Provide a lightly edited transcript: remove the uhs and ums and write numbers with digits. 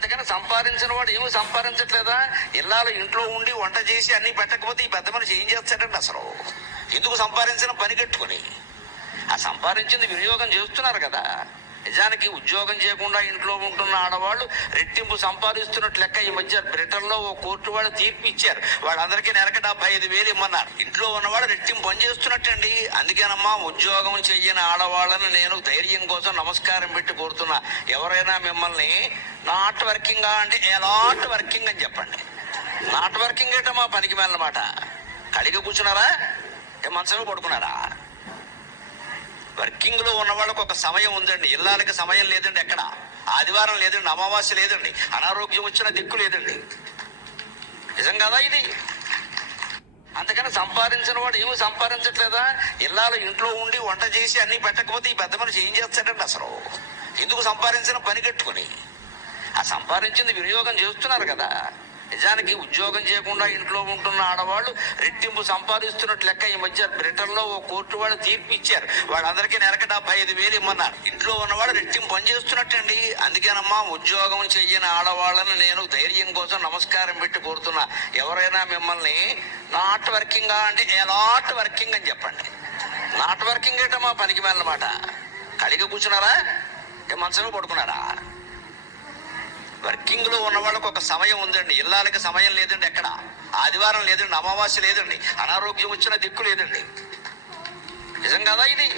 అంతకన్నా సంపాదించిన వాడు ఏమి సంపాదించట్లేదా? ఇల్లాలు ఇంట్లో ఉండి వంట చేసి అన్ని పెట్టకపోతే ఈ పెద్ద మనిషి ఏం చేస్తాడండి? అసలు ఎందుకు సంపాదించిన పని కట్టుకుని ఆ సంపాదించింది వినియోగం చేస్తున్నారు కదా. నిజానికి ఉద్యోగం చేయకుండా ఇంట్లో ఉంటున్న ఆడవాళ్ళు రెట్టింపు సంపాదిస్తున్నట్టు లెక్క. ఈ మధ్య బ్రిటన్లో ఓ కోర్టు వాళ్ళు తీర్పు ఇచ్చారు. వాళ్ళందరికీ నెలకు 75,000 ఇమ్మన్నారు. ఇంట్లో ఉన్నవాడు రెట్టింపు పని చేస్తున్నట్టండి. అందుకేనమ్మా ఉద్యోగం చెయ్యని ఆడవాళ్ళని నేను ధైర్యం కోసం నమస్కారం పెట్టి కోరుతున్నా. ఎవరైనా మిమ్మల్ని నాట్ వర్కింగా అంటే ఎలాంటి వర్కింగ్ అని చెప్పండి. నాట్ వర్కింగ్ ఏంటమ్మా పనికి మేలన్నమాట. ఖాళీగా కూర్చున్నారా? మనసులో పడుకున్నారా? వర్కింగ్ లో ఉన్న వాళ్ళకు ఒక సమయం ఉందండి. ఇళ్ళకి సమయం లేదండి. ఎక్కడ ఆదివారం లేదండి, అమావాస్య లేదండి, అనారోగ్యం వచ్చిన దిక్కు లేదండి. నిజం కదా ఇది? అంతకన్నా సంపాదించిన వాడు ఏమి సంపాదించట్లేదా? ఇల్లాలు ఇంట్లో ఉండి వంట చేసి అన్ని పెట్టకపోతే ఈ పెద్ద మనిషి ఏం చేస్తాడండి? అసలు ఎందుకు సంపాదించిన పని కట్టుకుని ఆ సంపాదించింది వినియోగం చేస్తున్నారు కదా. నిజానికి ఉద్యోగం చేయకుండా ఇంట్లో ఉంటున్న ఆడవాళ్ళు రెట్టింపు సంపాదిస్తున్నట్టు లెక్క. ఈ మధ్య బ్రిటన్లో ఓ కోర్టు వాళ్ళు తీర్పు ఇచ్చారు. వాళ్ళందరికీ నెలకు 75,000 ఇమ్మన్నారు. ఇంట్లో ఉన్నవాడు రెట్టింపు పని చేస్తున్నట్టండి. అందుకేనమ్మా ఉద్యోగం చెయ్యని ఆడవాళ్ళని నేను ధైర్యం కోసం నమస్కారం పెట్టి కోరుతున్నా. ఎవరైనా మిమ్మల్ని నాట్ వర్కింగా అంటే ఎలాంటి వర్కింగ్ అని చెప్పండి. నాట్ వర్కింగ్ ఏంటమ్మా పనికి మేలన్నమాట. ఖాళీగా కూర్చున్నారా? మనసులో పడుకున్నారా? వర్కింగ్ లో ఉన్న వాళ్ళకు ఒక సమయం ఉందండి. ఇళ్ళకి సమయం లేదండి. ఎక్కడ ఆదివారం లేదండి, అమావాస్య లేదండి, అనారోగ్యం వచ్చిన దిక్కు లేదండి. నిజం కదా ఇది?